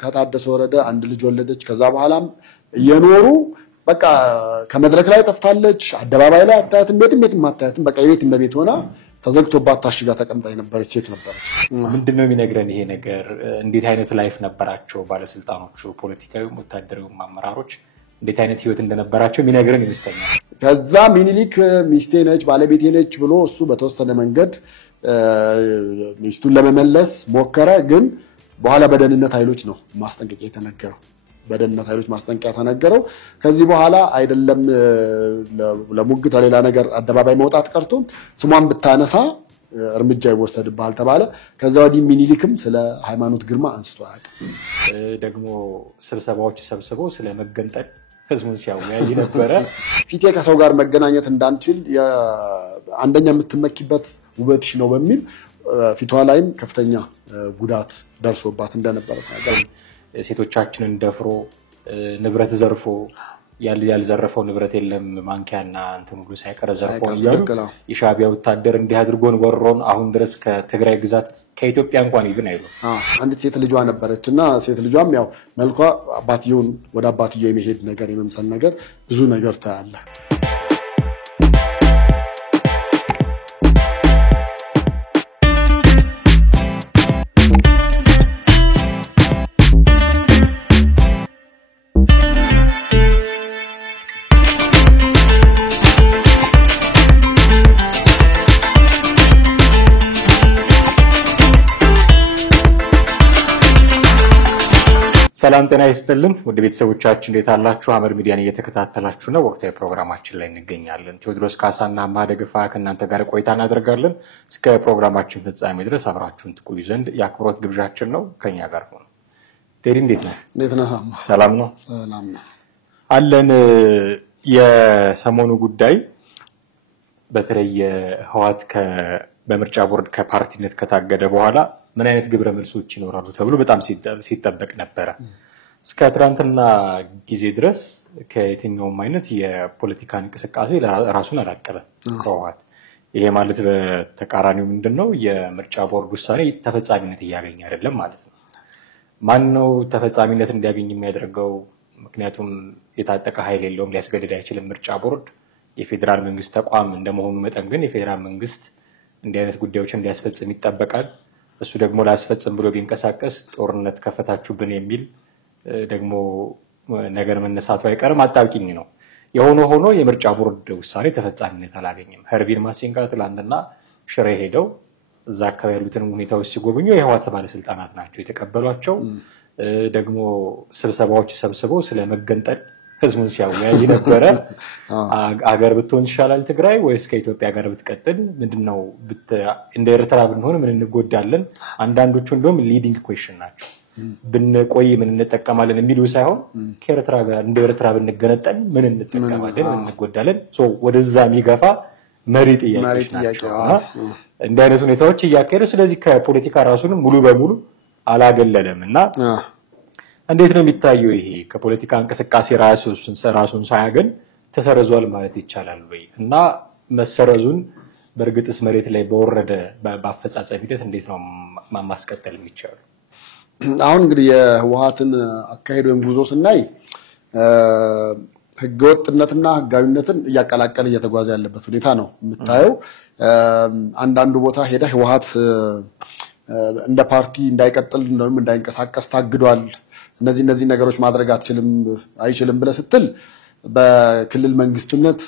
ከታደሰ ወረደ አንድ ልጅ ወለደች ከዛ በኋላም እየኖሩ በቃ ከመድረክ ላይ ጠፍታለች አደባባይ ላይ አታያትም ቤትም አታያትም በቃ የቤት እመቤት ሆና ተዘግቶባት ታሽጋ ተቀምጣ የነበረች ሴት ነበረች ምንድነው የሚነግረን ይሄ ነገር እንዴት አይነት ላይፍ ነበራቸው ባለስልጣኖቹ ፖለቲካዊ ወታደራዊ አመራሮች እንዴት አይነት ህይወት እንደነበራቸው የሚነግረን ይመስለኛል ከዛ ሚኒሊክ ሚስቴ ነች ባለቤቴ ነች ብሎ እሱ በተወሰነ መንገድ ሚስቱን ለመመለስ ሞከረ ግን በኋላ በደህንነት ኃይሎች ነው ማስጠንቀቂያ የተነገረው በደህንነት ኃይሎች ማስጠንቀቂያ ተነገረው ከዚህ በኋላ አይደለም ለሙግት ሌላ ነገር አደባባይ መውጣት ቀርቶ ስሟን ብታነሳ እርምጃ ይወሰድባል ተባለ ከዛ ወዲህ ሚኒሊክም ስለ ሃይማኖት ግርማ አንስቶ ያውቃል ደግሞ ስብሰባዎች ሰብስበው ስለ መገንጠል ህዝቡን ሲያወያይ ነበረ ፊቴ ከሰው ጋር መገናኘት እንዳንችል አንደኛ የምትመኪበት ውበትሽ ነው በሚል ፊቷ ላይም ከፍተኛ ጉዳት ደርሶባት እንደነበረ ታውቃለህ ሴቶቻችንን ደፍሮ ንብረት ዘርፎ ያልዘረፈው ንብረት የለም ማንኪያና እንትን ሁሉ ሳይቀር ዘርፎ ይያሉ የሻቢያ ወታደር እንዲህ አድርጎን ወሮን አሁን ድረስ ከትግራይ ግዛት ከኢትዮጵያ እንኳን ይብን አይሉ አንድ ሴት ልጇ ነበረችና ሴት ልጇም ያው መልኳ አባትየውን ወደ አባትየው የመሄድ ነገር የመምሰል ነገር ብዙ ነገር ታያለ ሰላም ጤና ይስጥልን ወደ ቤተሰቦቻችን እንዴት አላችሁ አመር ሚዲያን እየተከታተላችሁ ነው ወቅታዊ ፕሮግራማችን ላይ እንገኛለን ቴዎድሮስ ካሳና ማደግፋ ከእናንተ ጋር ቆይታ እናደርጋለን እስከ ፕሮግራማችን ፍጻሜ ድረስ አብራችሁን ትቆዩ ዘንድ ያክብሮት ግብዣችን ነው ከኛ ጋር ሆኖ ቴዲ እንዴት ነህ ሰላም ነው አለን የሰሞኑ ጉዳይ በተለይ ህዋት በምርጫ ቦርድ ከፓርቲነት ከታገደ በኋላ ምን አይነት ግብረ መልሶች ይኖራሉ ተብሎ በጣም ሲጠበቅ ነበር እስከ ትራንትና ጊዜ ድረስ ከየትኛውም አይነት የፖለቲካ እንቅስቃሴ ራሱን አላቀለ ህዋት ይሄ ማለት በተቃራኒው ምንድነው የምርጫ ቦርድ ውሳኔ ተፈጻሚነት ያገኝ አይደለም ማለት ነው ማን ነው ተፈጻሚነት እንዲያገኝ የሚያደርገው ምክንያቱም የታጠቀ ኃይል የለውም ሊያስገድድ አይችልም ምርጫ ቦርድ የፌደራል መንግስት ተቋም እንደመሆኑ መጠን ግን የፌደራል መንግስት እንዲህ አይነት ጉዳዮችን እንዲያስፈጽም ይጠበቃል እሱ ደግሞ ላስፈጽም ብሎ ቢንቀሳቀስ ጦርነት ከፈታችሁብን የሚል ደግሞ ነገር መነሳቱ አይቀርም አጣብቂኝ ነው የሆነ የምርጫ ቦርድ ውሳኔ ተፈጻሚነት አላገኘም ሄርቪን ማሲንጋ ትላንትና ሽሬ ሄደው እዛ አካባቢ ያሉትን ሁኔታዎች ሲጎበኙ የህዋት ባለስልጣናት ናቸው የተቀበሏቸው ደግሞ ስብሰባዎች ሰብስበው ስለ መገንጠል ህዝቡን ሲያወያይ ነበረ አገር ብትሆን ይሻላል ትግራይ ወይስ ከኢትዮጵያ ጋር ብትቀጥል ምንድነው እንደ ኤርትራ ብንሆን ምን እንጎዳለን አንዳንዶቹ እንደውም ሊዲንግ ኩዌስቸን ናቸው ብንቆይ ምን እንጠቀማለን የሚሉ ሳይሆን ከኤርትራ ጋር እንደ ኤርትራ ብንገነጠል ምን እንጠቀማለን ምን እንጎዳለን ወደዛ የሚገፋ መሪ ጥያቄዎች ናቸው እንደ አይነት ሁኔታዎች እያከረ ስለዚህ ከፖለቲካ ራሱን ሙሉ በሙሉ አላገለለምና እንዴት ነው የሚታየው ይሄ ከፖለቲካ እንቅስቃሴ ራሱን ሳያገን ተሰረዟል ማለት ይቻላል ወይ እና መሰረዙን በርግጥስ መሬት ላይ በወረደ በአፈጻጸም ሂደት እንዴት ነው ማስቀጠል የሚቻለው አሁን እንግዲህ የህወሓትን አካሄድ ወይም ጉዞ ስናይ ህገወጥነትና ህጋዊነትን እያቀላቀለ እየተጓዘ ያለበት ሁኔታ ነው የምታየው አንዳንዱ ቦታ ሄደ ህወሓት እንደ ፓርቲ እንዳይቀጥል እንደውም እንዳይንቀሳቀስ ታግዷል እነዚህ ነገሮች ማድረግ አይችልም ብለ ስትል በክልል መንግስትነት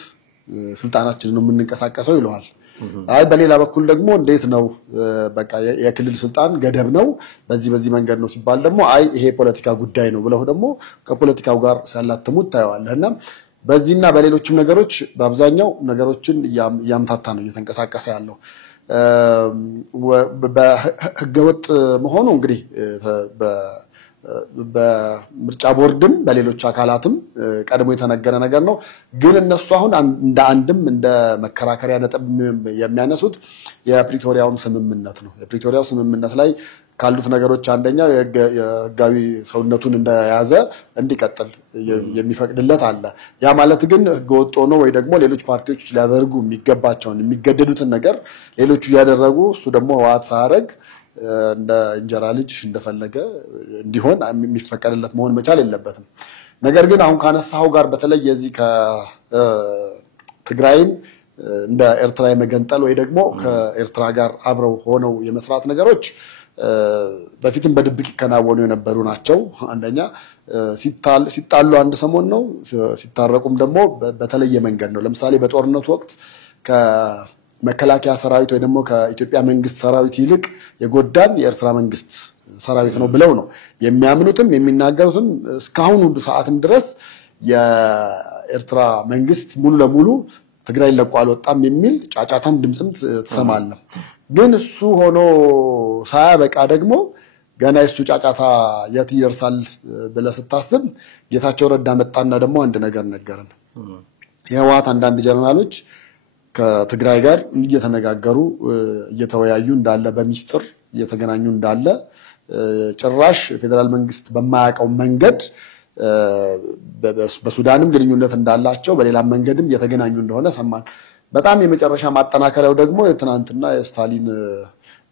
ስልጣናችን ነው የምንንቀሳቀሰው ይሏል አይ በሌላ በኩል ደግሞ እንዴት ነው በቃ የክልል ስልጣን ገደብ ነው በዚህ መንገድ ነው ሲባል ደግሞ አይ ይሄ ፖለቲካ ጉዳይ ነው ብለው ደግሞ ከፖለቲካው ጋር ሲያላተሙት ታየዋለህና በዚህና በሌሎችም ነገሮች በአብዛኛው ነገሮችን ያምታታ ነው እየተንቀሳቀሰ ያለው በህገወጥ መሆኑ እንግዲህ በምርጫ ቦርድም በሌሎች አካላትም ቀድሞ የተነገረ ነገር ነው ግን እነሱ አሁን እንደ መከራከሪያ ነጥብ የሚያነሱት የፕሪቶሪያውን ስምምነት ነው የፕሪቶሪያው ስምምነት ላይ ካሉት ነገሮች አንደኛው የህጋዊ ሰውነቱን እንደያዘ እንዲቀጥል የሚፈቅድለት አለ ያ ማለት ግን ህገወጥ ሆኖ ወይ ደግሞ ሌሎች ፓርቲዎች ሊያደርጉ የሚገባቸውን የሚገደዱትን ነገር ሌሎቹ ያደረጉ እሱ ደግሞ ህወሓት ሳያደርግ እንደ እንጀራ ልጅ እንደፈለገ እንዲሆን የሚፈቀድለት መሆን መቻል የለበትም። ነገር ግን አሁን ካነሳው ጋር በተለይ የዚህ ከትግራይን እንደ ኤርትራ የመገንጠል ወይ ደግሞ ከኤርትራ ጋር አብረው ሆነው የመስራት ነገሮች በፊትም በድብቅ ይከናወኑ የነበሩ ናቸው። አንደኛ ሲጣሉ አንድ ሰሞን ነው፣ ሲታረቁም ደግሞ በተለየ መንገድ ነው። ለምሳሌ በጦርነቱ ወቅት ከመከላከያ ሰራዊት ወይ ደግሞ ከኢትዮጵያ መንግስት ሰራዊት ይልቅ የጎዳን የኤርትራ መንግስት ሰራዊት ነው ብለው ነው የሚያምኑትም የሚናገሩትም። እስካሁን ሰዓትም ድረስ የኤርትራ መንግስት ሙሉ ለሙሉ ትግራይ ለቆ አልወጣም የሚል ጫጫታም ድምጽም ተሰማለ። ግን እሱ ሆኖ ሳያበቃ ደግሞ ገና እሱ ጫጫታ የት ይደርሳል ብለህ ስታስብ ጌታቸው ረዳ መጣና ደግሞ አንድ ነገር ነገረን። የህወሓት አንዳንድ ጀነራሎች ከትግራይ ጋር እየተነጋገሩ እየተወያዩ እንዳለ በሚስጥር እየተገናኙ እንዳለ ጭራሽ ፌደራል መንግስት በማያውቀው መንገድ በሱዳንም ግንኙነት እንዳላቸው በሌላ መንገድም እየተገናኙ እንደሆነ ሰማን። በጣም የመጨረሻ ማጠናከሪያው ደግሞ የትናንትና የስታሊን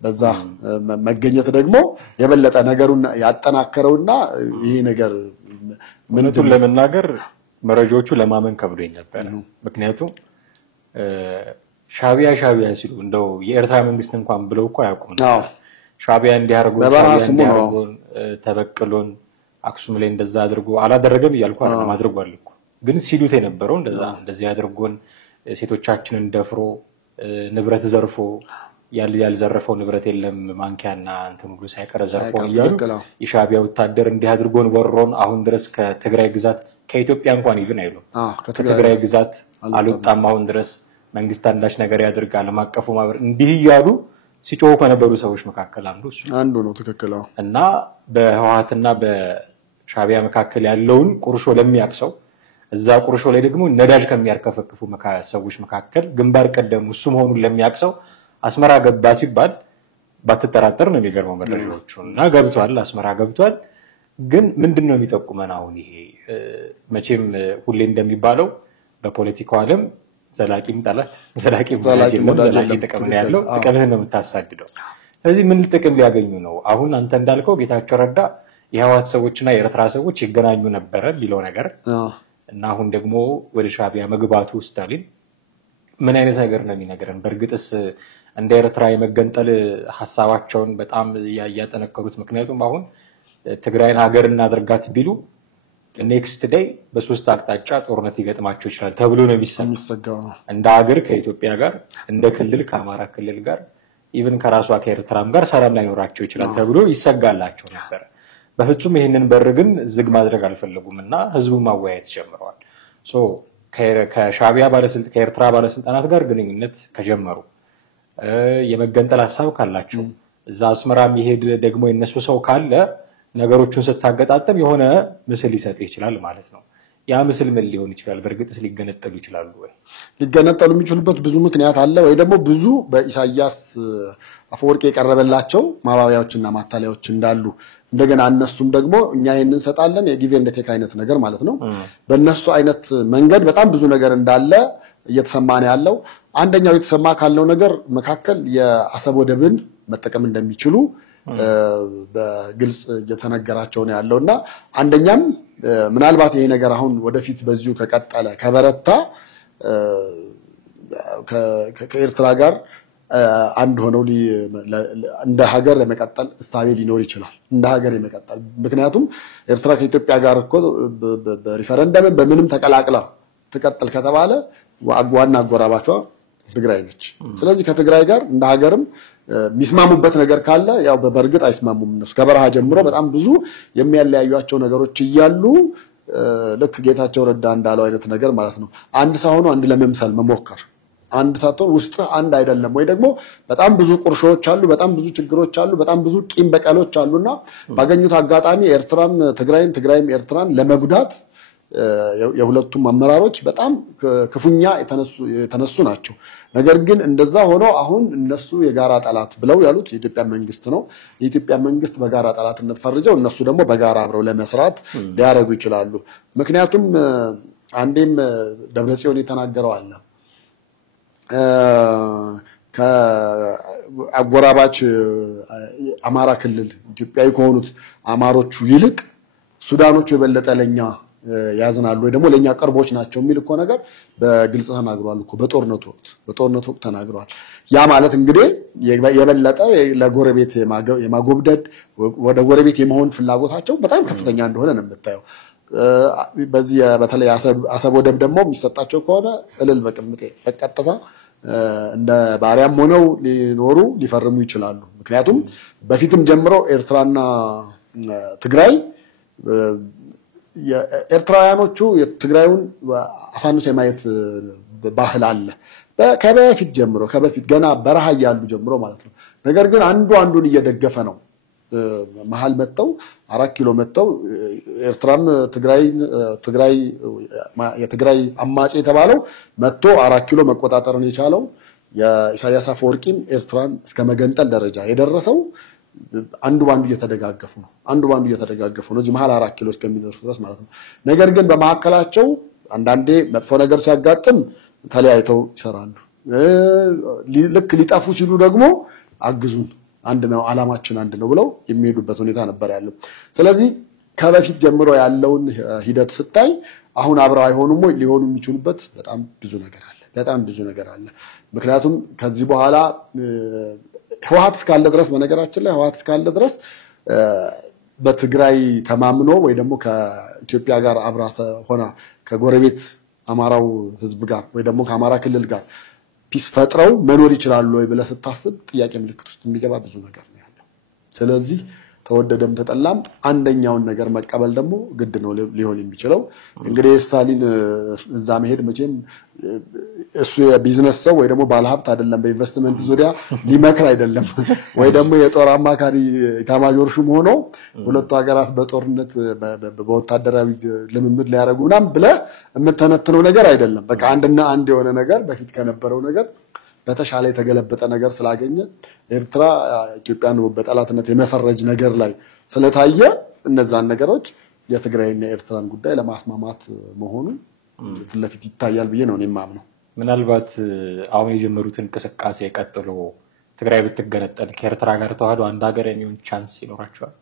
በዛ መገኘት ደግሞ የበለጠ ነገሩን ያጠናከረውና ይሄ ነገር ምንቱን ለመናገር መረጃዎቹ ለማመን ከብዶኝ ነበር። ምክንያቱም ሻቢያ ሲሉ እንደው የኤርትራ መንግስት እንኳን ብለው እኮ አያውቁም። ሻቢያ እንዲያርጉ ተበቅሎን አክሱም ላይ እንደዛ አድርጎ አላደረገም ይያልኩ አይደለም፣ አድርጓል እኮ። ግን ሲሉት የነበረው እንደዚህ አድርጎን ሴቶቻችንን ደፍሮ ንብረት ዘርፎ ያልዘረፈው ንብረት የለም ማንኪያና እንትን ሁሉ ሳይቀር ዘርፎ ይያሉ የሻቢያ ወታደር እንዲህ አድርጎን ወሮን አሁን ድረስ ከትግራይ ግዛት ከኢትዮጵያ እንኳን ይብን አይሉ ከትግራይ ግዛት አልወጣም አሁን ድረስ መንግስት አንዳች ነገር ያድርጋል ማቀፉ ማብር እንዲህ ይያሉ ሲጮሁ ከነበሩ ሰዎች መካከል አንዱ ነው። ትክክል። እና በህወሓትና በሻቢያ መካከል ያለውን ቁርሾ ለሚያቅሰው እዛ ቁርሾ ላይ ደግሞ ነዳጅ ከሚያርከፈክፉ ሰዎች መካከል ግንባር ቀደም እሱ መሆኑን ለሚያቅሰው አስመራ ገባ ሲባል ባትጠራጠር ነው የሚገርመው መረጃዎቹ። እና ገብቷል፣ አስመራ ገብቷል። ግን ምንድነው የሚጠቁመን አሁን ይሄ መቼም ሁሌ እንደሚባለው በፖለቲካው ዓለም ዘላቂም ጠላት ዘላቂም ጥቅም ነው ያለው። ጥቅምህን ነው የምታሳድደው። ስለዚህ ምን ጥቅም ሊያገኙ ነው? አሁን አንተ እንዳልከው ጌታቸው ረዳ የህወሓት ሰዎችና የኤርትራ ሰዎች ይገናኙ ነበር ቢለው ነገር እና አሁን ደግሞ ወደ ሻቢያ መግባቱ ስታሊን ምን አይነት ነገር ነው የሚነገረን? በእርግጥስ እንደ ኤርትራ የመገንጠል ሐሳባቸውን በጣም ያጠነከሩት? ምክንያቱም አሁን ትግራይን ሀገር እናድርጋት ቢሉ ኔክስት ዴይ በሶስት አቅጣጫ ጦርነት ይገጥማቸው ይችላል ተብሎ ነው የሚሰጋው። እንደ ሀገር ከኢትዮጵያ ጋር፣ እንደ ክልል ከአማራ ክልል ጋር፣ ኢቭን ከራሷ ከኤርትራም ጋር ሰላም ላይኖራቸው ይችላል ተብሎ ይሰጋላቸው ነበር። በፍጹም ይሄንን በር ግን ዝግ ማድረግ አልፈለጉምና ህዝቡን ማወያየት ጀምረዋል። ከሻቢያ ከኤርትራ ባለስልጣናት ጋር ግንኙነት ከጀመሩ የመገንጠል ሐሳብ ካላቸው እዛ አስመራ የሚሄድ ደግሞ የነሱ ሰው ካለ ነገሮቹን ስታገጣጠም የሆነ ምስል ሊሰጥ ይችላል ማለት ነው። ያ ምስል ምን ሊሆን ይችላል? በእርግጥስ ሊገነጠሉ ይችላሉ ወይ? ሊገነጠሉ የሚችሉበት ብዙ ምክንያት አለ ወይ ደግሞ ብዙ በኢሳያስ አፈወርቂ የቀረበላቸው ማባቢያዎችና ማታለያዎች እንዳሉ እንደገና እነሱም ደግሞ እኛ ይሄንን እንሰጣለን የጊቭ ኤንድ ቴክ አይነት ነገር ማለት ነው። በእነሱ አይነት መንገድ በጣም ብዙ ነገር እንዳለ እየተሰማ ነው ያለው። አንደኛው የተሰማ ካለው ነገር መካከል የአሰብ ወደብን መጠቀም እንደሚችሉ በግልጽ እየተነገራቸው ነው ያለውና አንደኛም ምናልባት ይሄ ነገር አሁን ወደፊት በዚሁ ከቀጠለ ከበረታ ከኤርትራ ጋር አንድ ሆነው እንደ ሀገር ለመቀጠል እሳቤ ሊኖር ይችላል። እንደ ሀገር የመቀጠል ምክንያቱም ኤርትራ ከኢትዮጵያ ጋር እኮ በሪፈረንደም በምንም ተቀላቅላ ትቀጥል ከተባለ ዋና አጎራባቿ ትግራይ ነች። ስለዚህ ከትግራይ ጋር እንደ ሀገርም የሚስማሙበት ነገር ካለ ያው በበርግጥ አይስማሙም እነሱ ከበረሃ ጀምሮ በጣም ብዙ የሚያለያዩአቸው ነገሮች እያሉ ልክ ጌታቸው ረዳ እንዳለው አይነት ነገር ማለት ነው። አንድ ሰው ሆኖ አንድ ለመምሰል መሞከር አንድ ሳትሆን ውስጥ አንድ አይደለም ወይ ደግሞ በጣም ብዙ ቁርሾች አሉ፣ በጣም ብዙ ችግሮች አሉ፣ በጣም ብዙ ቂም በቀሎች አሉና ባገኙት አጋጣሚ ኤርትራም ትግራይም ኤርትራን ለመጉዳት የሁለቱም አመራሮች በጣም ክፉኛ የተነሱ ናቸው። ነገር ግን እንደዛ ሆኖ አሁን እነሱ የጋራ ጠላት ብለው ያሉት የኢትዮጵያ መንግስት ነው። የኢትዮጵያ መንግስት በጋራ ጠላትነት ፈርጀው እነሱ ደግሞ በጋራ አብረው ለመስራት ሊያደርጉ ይችላሉ። ምክንያቱም አንዴም ደብረጽዮን የተናገረው አለ ከአጎራባች አማራ ክልል ኢትዮጵያዊ ከሆኑት አማሮቹ ይልቅ ሱዳኖቹ የበለጠ ለኛ ያዝናሉ ወይ ደግሞ ለኛ ቅርቦች ናቸው የሚል እኮ ነገር በግልጽ ተናግሯል እኮ በጦርነቱ ወቅት ተናግሯል። ያ ማለት እንግዲህ የበለጠ ለጎረቤት የማጎብደድ ወደ ጎረቤት የመሆን ፍላጎታቸው በጣም ከፍተኛ እንደሆነ ነው የምታየው። በዚህ በተለይ አሰብ ወደብ ደግሞ የሚሰጣቸው ከሆነ እልል በቅምጤ በቀጥታ እንደ ባሪያም ሆነው ሊኖሩ ሊፈርሙ ይችላሉ። ምክንያቱም በፊትም ጀምሮ ኤርትራና ትግራይ የኤርትራውያኖቹ የትግራዩን አሳንሶ የማየት ባህል አለ ከበፊት ጀምሮ ገና በረሃ ያሉ ጀምሮ ማለት ነው። ነገር ግን አንዱ አንዱን እየደገፈ ነው መሃል መተው 4 ኪሎ መተው ኤርትራም የትግራይ አማጺ የተባለው መጥቶ 4 ኪሎ መቆጣጠርን የቻለው የኢሳያስ አፈወርቂም ኤርትራን እስከ መገንጠል ደረጃ የደረሰው አንዱ ባንዱ እየተደጋገፉ ነው እዚህ መሃል 4 ኪሎ እስከሚደርሱ ድረስ ማለት ነው። ነገር ግን በመሐከላቸው አንዳንዴ መጥፎ ነገር ሲያጋጥም ተለያይተው ይሰራሉ። ልክ ሊጣፉ ሲሉ ደግሞ አግዙን አንድ ነው ዓላማችን አንድ ነው ብለው የሚሄዱበት ሁኔታ ነበር ያለው። ስለዚህ ከበፊት ጀምሮ ያለውን ሂደት ስታይ አሁን አብረው አይሆኑም ወይ ሊሆኑ የሚችሉበት በጣም ብዙ ነገር አለ። ምክንያቱም ከዚህ በኋላ ህወሓት እስካለ ድረስ በነገራችን ላይ ህወሓት እስካለ ድረስ በትግራይ ተማምኖ ወይ ደግሞ ከኢትዮጵያ ጋር አብራ ሆና ከጎረቤት አማራው ህዝብ ጋር ወይ ደግሞ ከአማራ ክልል ጋር ፒስ ፈጥረው መኖር ይችላሉ ወይ ብለህ ስታስብ ጥያቄ ምልክት ውስጥ የሚገባ ብዙ ነገር ነው ያለው። ስለዚህ ተወደደም ተጠላም አንደኛውን ነገር መቀበል ደግሞ ግድ ነው ሊሆን የሚችለው። እንግዲህ ስታሊን እዛ መሄድ መቼም እሱ የቢዝነስ ሰው ወይ ደግሞ ባለሀብት አይደለም፣ በኢንቨስትመንት ዙሪያ ሊመክር አይደለም ወይ ደግሞ የጦር አማካሪ ኢታማዦር ሹም ሆኖ ሁለቱ ሀገራት በጦርነት በወታደራዊ ልምምድ ሊያደርጉ ምናምን ብለህ የምተነትነው ነገር አይደለም። በቃ አንድና አንድ የሆነ ነገር በፊት ከነበረው ነገር በተሻለ የተገለበጠ ነገር ስላገኘ ኤርትራ ኢትዮጵያን በጠላትነት የመፈረጅ ነገር ላይ ስለታየ እነዛን ነገሮች የትግራይና ኤርትራን ጉዳይ ለማስማማት መሆኑ ፍለፊት ይታያል ብዬ ነው የማምነው። ምናልባት አሁን የጀመሩትን እንቅስቃሴ ቀጥሎ ትግራይ ብትገነጠል ከኤርትራ ጋር ተዋህዶ አንድ ሀገር የሚሆን ቻንስ ይኖራቸዋል?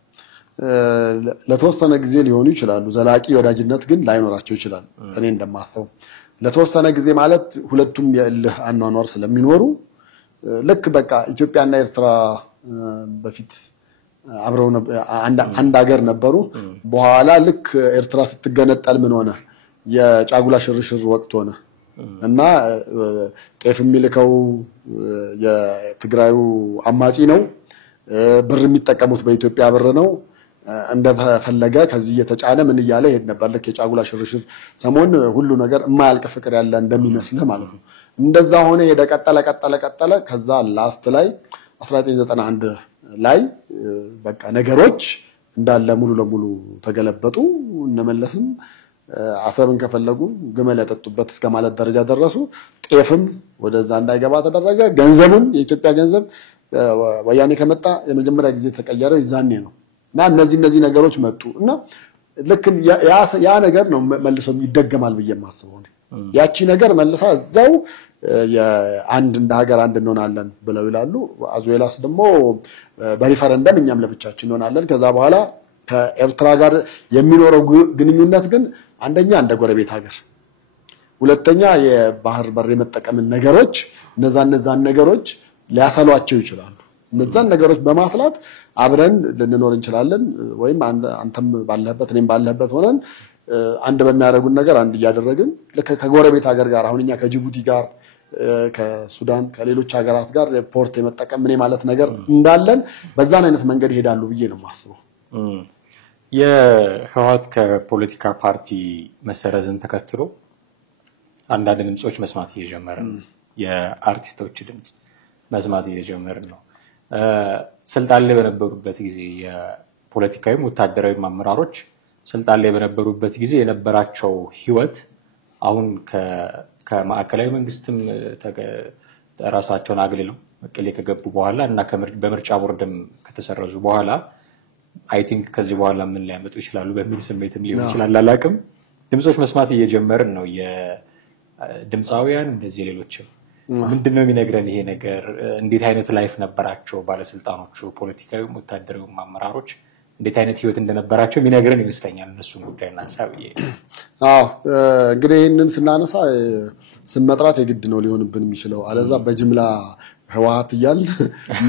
ለተወሰነ ጊዜ ሊሆኑ ይችላሉ። ዘላቂ ወዳጅነት ግን ላይኖራቸው ይችላል እኔ እንደማስበው። ለተወሰነ ጊዜ ማለት ሁለቱም የእልህ አኗኗር ስለሚኖሩ ልክ በቃ ኢትዮጵያና ኤርትራ በፊት አብረው አንድ ሀገር ነበሩ። በኋላ ልክ ኤርትራ ስትገነጠል ምን ሆነ? የጫጉላ ሽርሽር ወቅት ሆነ እና ጤፍ የሚልከው የትግራዩ አማጺ ነው፣ ብር የሚጠቀሙት በኢትዮጵያ ብር ነው። እንደተፈለገ ከዚህ የተጫነ ምን እያለ ሄድ ነበር። ልክ የጫጉላ ሽርሽር ሰሞን ሁሉ ነገር የማያልቅ ፍቅር ያለ እንደሚመስልህ ማለት ነው። እንደዛ ሆነ ሄደ፣ ቀጠለ። ከዛ ላስት ላይ 1991 ላይ በቃ ነገሮች እንዳለ ሙሉ ለሙሉ ተገለበጡ። እነመለስም አሰብን ከፈለጉ ግመል ያጠጡበት እስከ ማለት ደረጃ ደረሱ። ጤፍም ወደዛ እንዳይገባ ተደረገ። ገንዘቡም የኢትዮጵያ ገንዘብ ወያኔ ከመጣ የመጀመሪያ ጊዜ ተቀየረው ይዛኔ ነው። እና እነዚህ ነገሮች መጡ እና ልክ ያ ነገር ነው መልሶ ይደገማል ብዬ የማስበው ነው። ያቺ ነገር መልሳ እዛው የአንድ እንደ ሀገር አንድ እንሆናለን ብለው ይላሉ። አዙዌላስ ደግሞ በሪፈረንደም እኛም ለብቻችን እንሆናለን። ከዛ በኋላ ከኤርትራ ጋር የሚኖረው ግንኙነት ግን አንደኛ እንደ ጎረቤት ሀገር፣ ሁለተኛ የባህር በር የመጠቀምን ነገሮች እነዛን ነገሮች ሊያሰሏቸው ይችላሉ። እነዛን ነገሮች በማስላት አብረን ልንኖር እንችላለን፣ ወይም አንተም ባለህበት እኔም ባለህበት ሆነን አንድ በሚያደርጉን ነገር አንድ እያደረግን ልክ ከጎረቤት ሀገር ጋር አሁንኛ ከጅቡቲ ጋር ከሱዳን ከሌሎች ሀገራት ጋር ፖርት የመጠቀም ምን ማለት ነገር እንዳለን በዛን አይነት መንገድ ይሄዳሉ ብዬ ነው የማስበው። የህወሓት ከፖለቲካ ፓርቲ መሰረዝን ተከትሎ አንዳንድ ድምጾች መስማት እየጀመርን ነው። የአርቲስቶች ድምጽ መስማት እየጀመርን ነው። ስልጣን ላይ በነበሩበት ጊዜ የፖለቲካዊም ወታደራዊ አመራሮች ስልጣን ላይ በነበሩበት ጊዜ የነበራቸው ህይወት አሁን ከማዕከላዊ መንግስትም ራሳቸውን አግልለው መቀሌ ከገቡ በኋላ እና በምርጫ ቦርድም ከተሰረዙ በኋላ አይ ቲንክ ከዚህ በኋላ ምን ሊያመጡ ይችላሉ በሚል ስሜትም ሊሆን ይችላል አላውቅም፣ ድምጾች መስማት እየጀመርን ነው። የድምፃውያን እንደዚህ ሌሎችም ምንድነው የሚነግረን ይሄ ነገር? እንዴት አይነት ላይፍ ነበራቸው ባለስልጣኖቹ፣ ፖለቲካዊ ወታደራዊ አመራሮች እንዴት አይነት ህይወት እንደነበራቸው የሚነግረን ይመስለኛል። እነሱን ጉዳይና ሐሳብ እንግዲህ ይሄንን ስናነሳ ስም መጥራት የግድ ነው ሊሆንብን የሚችለው፣ አለዛ በጅምላ ህወሓት እያል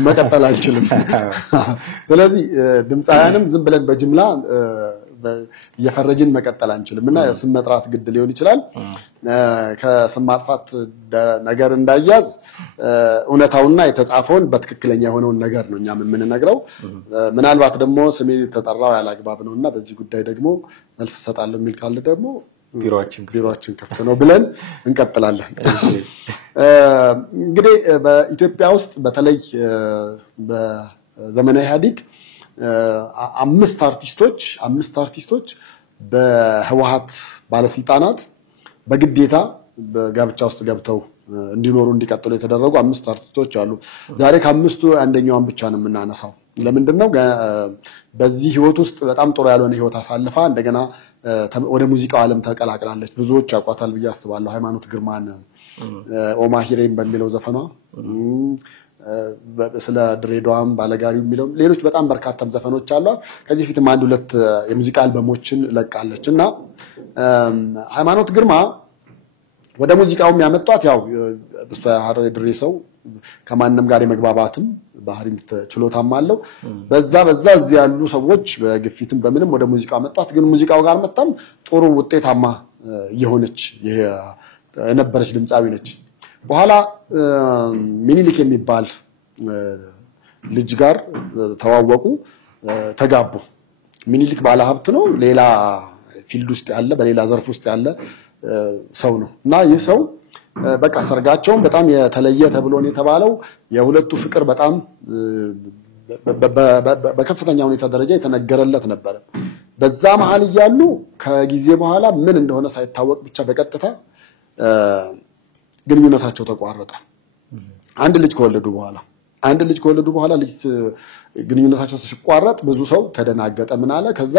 መቀጠል አንችልም። ስለዚህ ድምፃውያንም ዝም ብለን በጅምላ የፈረጅን መቀጠል አንችልም እና ስም መጥራት ግድ ሊሆን ይችላል። ከስም ማጥፋት ነገር እንዳያዝ እውነታውና የተጻፈውን በትክክለኛ የሆነውን ነገር ነው እኛም የምንነግረው። ምናልባት ደግሞ ስሜ ተጠራው ያላግባብ ነውና በዚህ ጉዳይ ደግሞ መልስ ሰጣለሁ የሚል ካለ ደግሞ ቢሮአችን ክፍት ነው ብለን እንቀጥላለን። እንግዲህ በኢትዮጵያ ውስጥ በተለይ በዘመነ ኢህአዴግ አምስት አርቲስቶች በህወሓት ባለስልጣናት በግዴታ በጋብቻ ውስጥ ገብተው እንዲኖሩ እንዲቀጥሉ የተደረጉ አምስት አርቲስቶች አሉ። ዛሬ ከአምስቱ አንደኛውን ብቻ ነው የምናነሳው። ለምንድነው? በዚህ ህይወት ውስጥ በጣም ጥሩ ያልሆነ ህይወት አሳልፋ እንደገና ወደ ሙዚቃው ዓለም ተቀላቅላለች። ብዙዎች ያውቋታል ብዬ አስባለሁ። ሃይማኖት ግርማን ኦማሂሬም በሚለው ዘፈኗ፣ ስለ ድሬዳዋም ባለጋሪው የሚለው ሌሎች በጣም በርካታም ዘፈኖች አሏት። ከዚህ ፊትም አንድ ሁለት የሙዚቃ አልበሞችን ለቃለች እና ሃይማኖት ግርማ ወደ ሙዚቃውም ያመጣት ያው እሷ ሀረር ድሬ ሰው ከማንንም ጋር የመግባባትም ባህሪም ችሎታም አለው። በዛ እዚህ ያሉ ሰዎች በግፊትም በምንም ወደ ሙዚቃው መጣት፣ ግን ሙዚቃው ጋር መጣም ጥሩ ውጤታማ የሆነች የነበረች ድምጻዊ ነች። በኋላ ሚኒሊክ የሚባል ልጅ ጋር ተዋወቁ፣ ተጋቡ። ሚኒሊክ ባለ ሀብት ነው፣ ሌላ ፊልድ ውስጥ ያለ በሌላ ዘርፍ ውስጥ ያለ ሰው ነው እና ይህ ሰው በቃ ሰርጋቸውን በጣም የተለየ ተብሎ ነው የተባለው። የሁለቱ ፍቅር በጣም በከፍተኛ ሁኔታ ደረጃ የተነገረለት ነበር። በዛ መሃል እያሉ ከጊዜ በኋላ ምን እንደሆነ ሳይታወቅ ብቻ በቀጥታ ግንኙነታቸው ተቋረጠ። አንድ ልጅ ከወለዱ በኋላ ግንኙነታቸው ሲቋረጥ ብዙ ሰው ተደናገጠ። ምን አለ? ከዛ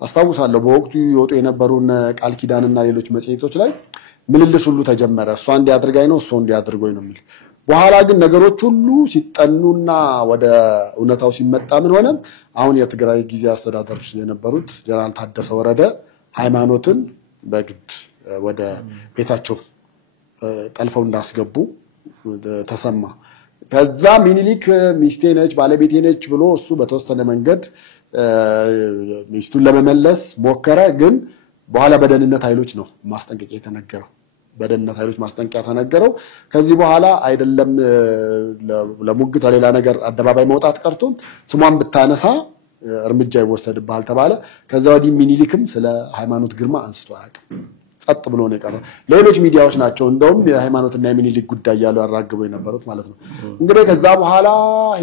አስታውሳለሁ በወቅቱ ይወጡ የነበሩን ቃል ኪዳንና ሌሎች መጽሔቶች ላይ ምልልስ ሁሉ ተጀመረ። እሷ እንዲያድርጋኝ ነው፣ እሱ እንዲያድርጎኝ ነው የሚል። በኋላ ግን ነገሮች ሁሉ ሲጠኑና ወደ እውነታው ሲመጣ ምን ሆነ? አሁን የትግራይ ጊዜ አስተዳደር የነበሩት ጀነራል ታደሰ ወረደ ሃይማኖትን በግድ ወደ ቤታቸው ጠልፈው እንዳስገቡ ተሰማ። ከዛ ሚኒሊክ ሚስቴ ነች ባለቤቴ ነች ብሎ እሱ በተወሰነ መንገድ ሚስቱን ለመመለስ ሞከረ። ግን በኋላ በደህንነት ኃይሎች ነው ማስጠንቀቂያ የተነገረው። ከዚህ በኋላ አይደለም ለሙግት ለሌላ ነገር አደባባይ መውጣት ቀርቶ ስሟን ብታነሳ እርምጃ ይወሰድብሃል ተባለ። ከዛ ወዲህ ሚኒሊክም ስለ ሃይማኖት ግርማ አንስቶ አያውቅም። ጸጥ ብሎ ነው የቀረው። ሌሎች ሚዲያዎች ናቸው እንደውም የሃይማኖትና የሚኒሊክ ጉዳይ ያሉ ያራግበው የነበሩት ማለት ነው። እንግዲህ ከዛ በኋላ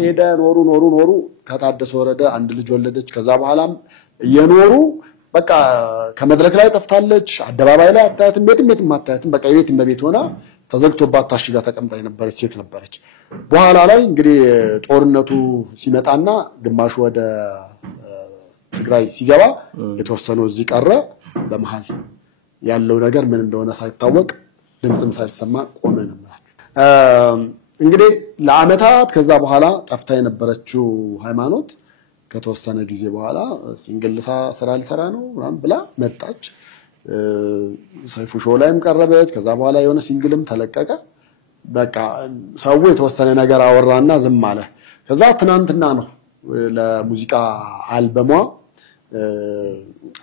ሄደ ኖሩ ከታደሰ ወረደ አንድ ልጅ ወለደች። ከዛ በኋላም እየኖሩ በቃ ከመድረክ ላይ ጠፍታለች፣ አደባባይ ላይ አታያትም፣ ቤትም አታያትም። በቃ የቤት እመቤት ሆና ተዘግቶባት ታሽጋ ተቀምጣ የነበረች ሴት ነበረች። በኋላ ላይ እንግዲህ ጦርነቱ ሲመጣና ግማሹ ወደ ትግራይ ሲገባ የተወሰነው እዚህ ቀረ። በመሃል ያለው ነገር ምን እንደሆነ ሳይታወቅ ድምጽም ሳይሰማ ቆመ ነው ማለት። እንግዲህ ለአመታት ከዛ በኋላ ጠፍታ የነበረችው ሃይማኖት ከተወሰነ ጊዜ በኋላ ሲንግል ስራ ልሰራ ነው ምናምን ብላ መጣች። ሰይፉ ሾው ላይም ቀረበች። ከዛ በኋላ የሆነ ሲንግልም ተለቀቀ። በቃ ሰው የተወሰነ ነገር አወራና ዝም አለ። ከዛ ትናንትና ነው ለሙዚቃ አልበሟ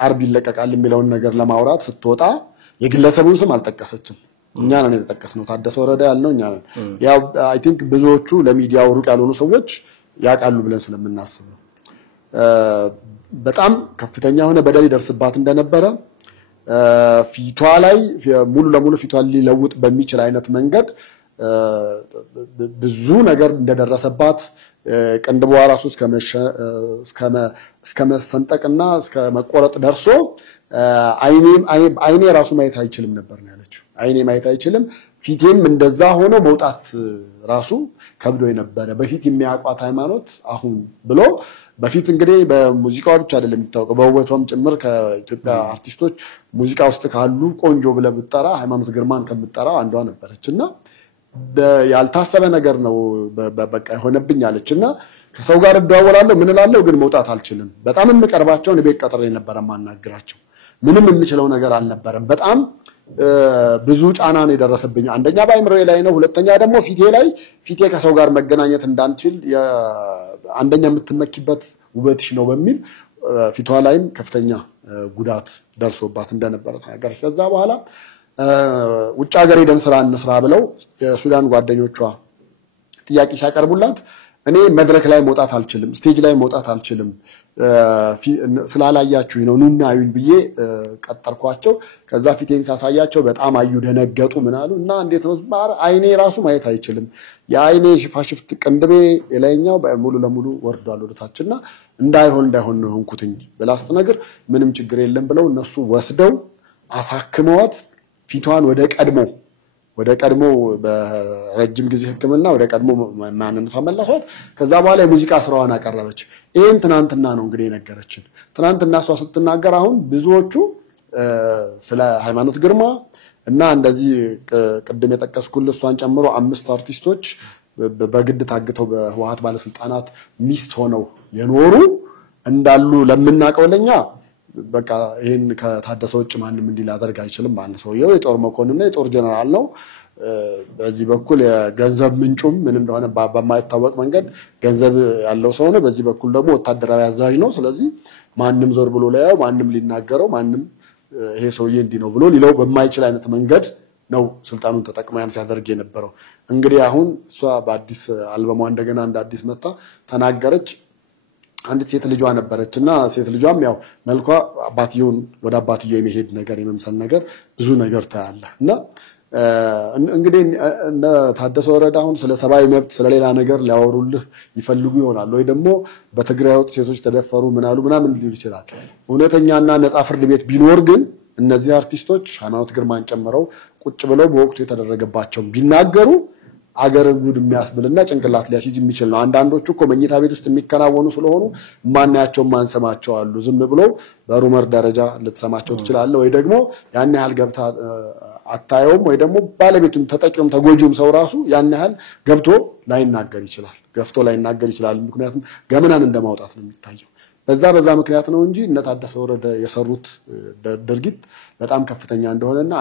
አርብ ይለቀቃል የሚለውን ነገር ለማውራት ስትወጣ የግለሰቡን ስም አልጠቀሰችም። እኛ ነን የተጠቀስነው፣ ታደሰ ወረደ ያልነው እኛ ነን። ያው አይ ቲንክ ብዙዎቹ ለሚዲያው ሩቅ ያልሆኑ ሰዎች ያውቃሉ ብለን ስለምናስብ ነው። በጣም ከፍተኛ የሆነ በደል ይደርስባት እንደነበረ ፊቷ ላይ ሙሉ ለሙሉ ፊቷን ሊለውጥ በሚችል አይነት መንገድ ብዙ ነገር እንደደረሰባት ቅንድቧ ራሱ እስከ መሰንጠቅና እስከ መቆረጥ ደርሶ አይኔ ራሱ ማየት አይችልም ነበር ነው ያለችው። አይኔ ማየት አይችልም፣ ፊቴም እንደዛ ሆኖ መውጣት ራሱ ከብዶ የነበረ በፊት የሚያቋት ሃይማኖት አሁን ብሎ በፊት እንግዲህ በሙዚቃው ብቻ አይደለም የሚታወቀው በውበቷም ጭምር ከኢትዮጵያ አርቲስቶች ሙዚቃ ውስጥ ካሉ ቆንጆ ብለህ ብትጠራ ሃይማኖት ግርማን ከምትጠራ አንዷ ነበረችና ያልታሰበ ነገር ነው በቃ ሆነብኝ አለችና ከሰው ጋር እደዋወላለሁ ምን እላለሁ ግን መውጣት አልችልም በጣም እንቀርባቸውን ቤት ቀጥሬ ነበር ማናግራቸው ምንም የምችለው ነገር አልነበረም በጣም ብዙ ጫና ነው የደረሰብኝ አንደኛ ባይምሮዬ ላይ ነው ሁለተኛ ደግሞ ፊቴ ከሰው ጋር መገናኘት እንዳንችል አንደኛ የምትመኪበት ውበትሽ ነው በሚል ፊቷ ላይም ከፍተኛ ጉዳት ደርሶባት እንደነበረ ተናገረች ከዛ በኋላ ውጭ ሀገር ሄደን ስራ እንስራ ብለው የሱዳን ጓደኞቿ ጥያቄ ሲያቀርቡላት እኔ መድረክ ላይ መውጣት አልችልም ስቴጅ ላይ መውጣት አልችልም ስላላያችሁ ነው ኑና አዩን ብዬ ቀጠርኳቸው ከዛ ፊቴን ሳሳያቸው በጣም አዩ ደነገጡ ምናሉ እና እንዴት ነው አይኔ ራሱ ማየት አይችልም የአይኔ ሽፋሽፍት ቅንድቤ የላይኛው ሙሉ ለሙሉ ወርዷል ወደታችና እንዳይሆን ነው ሆንኩትኝ ብላስት ነገር ምንም ችግር የለም ብለው እነሱ ወስደው አሳክመዋት ፊቷን ወደ ቀድሞ በረጅም ጊዜ ህክምና ወደ ቀድሞ ማንነቷ መለሷት ከዛ በኋላ የሙዚቃ ስራዋን አቀረበች ይሄን ትናንትና ነው እንግዲህ ነገረችን ትናንትና እሷ ስትናገር አሁን ብዙዎቹ ስለ ሃይማኖት ግርማ እና እንደዚህ ቅድም የጠቀስኩልህ እሷን ጨምሮ 5 አርቲስቶች በግድ ታግተው በህወሓት ባለስልጣናት ሚስት ሆነው የኖሩ እንዳሉ ለምናቀው ለኛ በቃ ይሄን ከታደሰ ውጭ ማንንም እንዲል አደርግ አይችልም ማለት ነው የጦር መኮንንና የጦር ጀነራል ነው በዚህ በኩል የገንዘብ ምንጩም ምን እንደሆነ በማይታወቅ መንገድ ገንዘብ ያለው ሰው ነው በዚህ በኩል ደግሞ ወታደራዊ አዛዥ ነው ስለዚህ ማንንም ዞር ብሎ ላይ ማንንም ሊናገረው ማንንም ይሄ ሰውዬ እንዲ ነው ብሎ ሊለው በማይችል አይነት መንገድ ነው ስልጣኑን ተጠቅሞ ያን ሲያደርግ የነበረው እንግዲህ አሁን እሷ በአዲስ አልበሟ እንደገና እንደ አዲስ መጣ ተናገረች አንዲት ሴት ልጇ ነበረችና ሴት ልጇም ያው መልኳ አባትየውን ወደ አባትየው የሚሄድ ነገር የመምሰል ነገር ብዙ ነገር ታያለና እንግዲህ ታደሰ ወረዳ አሁን ስለ ሰብአዊ መብት ስለሌላ ነገር ሊያወሩልህ ይፈልጉ ይሆናል ወይ ደግሞ በትግራይ ወጥ ሴቶች ተደፈሩ ምናምን ሊሉ ይችላል እውነተኛና ነፃ ፍርድ ቤት ቢኖር ግን እነዚህ አርቲስቶች ሃይማኖት ግርማን ጨምረው ቁጭ ብለው በወቅቱ የተደረገባቸው ቢናገሩ አገር ጉድ የሚያስብልና ጭንቅላት ሊያስይዝ የሚችል ነው አንዳንዶቹ እኮ መኝታ ቤት ውስጥ የሚከናወኑ ስለሆኑ ማናያቸው ማንሰማቸው አሉ ዝም ብሎ በሩመር ደረጃ ልትሰማቸው ትችላለህ ወይ ደግሞ ያን ያህል ገብታ አታየውም ወይ ደግሞ ባለቤቱን ተጠቂውም ተጎጂውም ሰው ራሱ ያን ያህል ገብቶ ላይናገር ይችላል ገፍቶ ላይናገር ይችላል ምክንያቱም ገመናን እንደማውጣት ነው የሚታየው በዛ ምክንያት ነው እንጂ እነታደሰ ወረደ የሰሩት ድርጊት በጣም ከፍተኛ እንደሆነና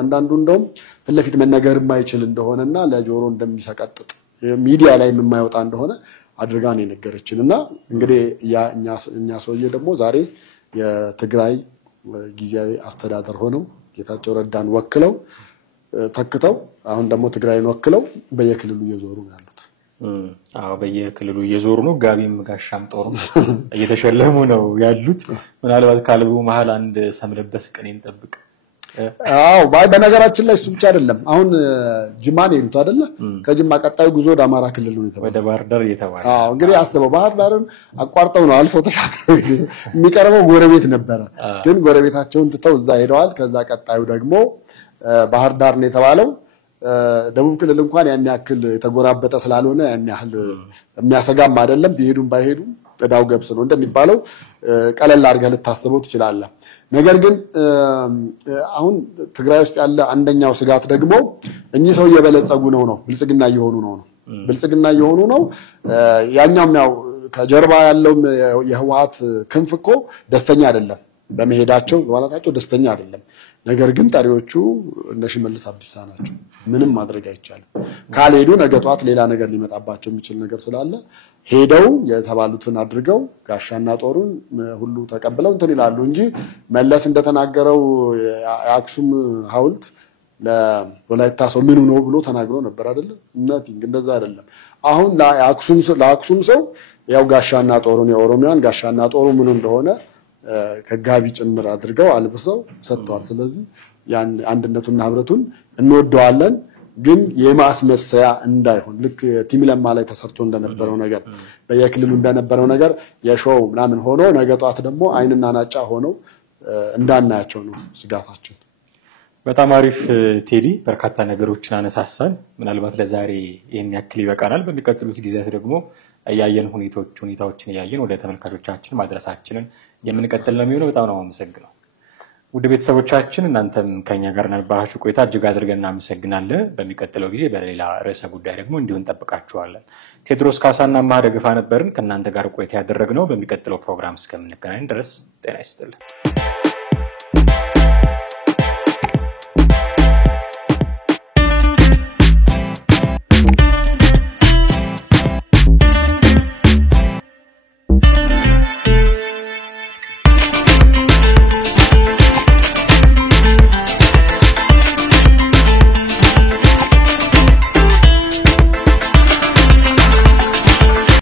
አንዳንዱ እንደውም ፍለፊት መነገር የማይችል እንደሆነና ለጆሮ እንደሚሰቀጥጥ ሚዲያ ላይ የማይወጣ እንደሆነ አድርጋ ነው የነገረችንና እንግዲህ እኛ ሰውዬ ደግሞ ዛሬ የትግራይ ጊዜያዊ አስተዳደር ሆነው ጌታቸው ረዳን ወክለው ተክተው አሁን ደግሞ ትግራይን ወክለው በየክልሉ እየዞሩ ነው ያሉት በየክልሉ እየዞሩ ነው ጋቢም ጋሻም ጦሩ እየተሸለሙ ነው ያሉት ምናልባት ካልቡ መሃል አንድ ሰምለበስ ቀን እንጠብቅ በነገራችን ላይ እሱ ብቻ አይደለም አሁን ጅማን ይሉት አይደለ ከጅማ ቀጣዩ ጉዞ ወደ አማራ ክልል ነው የተባለው ወደ ባህር ዳር እየተባለ እንግዲህ አስበው ባህር ዳርን አቋርጠው ነው አልፎ ተሻግረው የሚቀርበው ጎረቤት ነበረ ግን ጎረቤታቸውን ትተው እዛ ሄደዋል ከዛ ቀጣዩ ደግሞ ባህር ዳር ነው የተባለው ደቡብ ክልል እንኳን ያን ያክል የተጎራበጠ ስላልሆነ ያን ያህል የሚያሰጋም አይደለም ቢሄዱም ባይሄዱም እዳው ገብስ ነው እንደሚባለው ቀለል አድርገህ ልታስበው ትችላለህ ነገር ግን አሁን ትግራይ ውስጥ ያለ አንደኛው ስጋት ደግሞ እኚህ ሰው እየበለጸጉ ነው ብልጽግና እየሆኑ ነው ያኛውም ያው ከጀርባ ያለው የህወሓት ክንፍ እኮ ደስተኛ አይደለም በመሄዳቸው በማለታቸው ደስተኛ አይደለም ነገር ግን ታሪዎቹ እነ ሽመልስ አብዲሳ ናቸው ምንም ማድረግ አይቻልም ካልሄዱ ነገ ጧት ሌላ ነገር ሊመጣባቸው የሚችል ነገር ስላለ ሄደው የተባሉትን አድርገው ጋሻና ጦሩን ሁሉ ተቀብለው እንትን ይላሉ እንጂ መለስ እንደተናገረው የአክሱም ሐውልት ለወላይታ ሰው ምን ነው ብሎ ተናግሮ ነበር አይደለ እናቲንግ እንደዛ አይደለም አሁን ለአክሱም ሰው ያው ጋሻና ጦሩን የኦሮሚያን ጋሻና ጦሩ ምን እንደሆነ ከጋቢ ጭምር አድርገው አልብሰው ሰጥተዋል ስለዚህ ያን አንድነቱና ህብረቱን እንወደዋለን ግን የማስመሰያ እንዳይሆን ልክ ቲም ለማ ላይ ተሰርቶ እንደነበረው ነገር በየክልሉ እንደነበረው ነገር የሾው ምናምን ሆኖ ነገ ጧት ደግሞ አይንና ናጫ ሆኖ እንዳናያቸው ነው ስጋታችን በጣም አሪፍ ቴዲ በርካታ ነገሮችን አነሳሳን ምናልባት ለዛሬ ይሄን ያክል ይበቃናል በሚቀጥሉት ጊዜያት ደግሞ ያያየን ሁኔታዎችን ያያየን ወደ ተመልካቾቻችን ማድረሳችንን የምንቀጥል ነው የሚሆነው በጣም ነው አመሰግናለሁ ውድ ቤተሰቦቻችን እናንተም ከኛ ጋር ነበራችሁ ቆይታ እጅግ አድርገን እናመሰግናለን። በሚቀጥለው ጊዜ በሌላ ርዕሰ ጉዳይ ደግሞ እንዲሁ እንጠብቃችኋለን። ቴዎድሮስ ካሳና ማደግፋ ነበርን ከእናንተ ጋር ቆይታ ያደረግነው። በሚቀጥለው ፕሮግራም እስከምንገናኝ ድረስ ጤና ይስጥልን።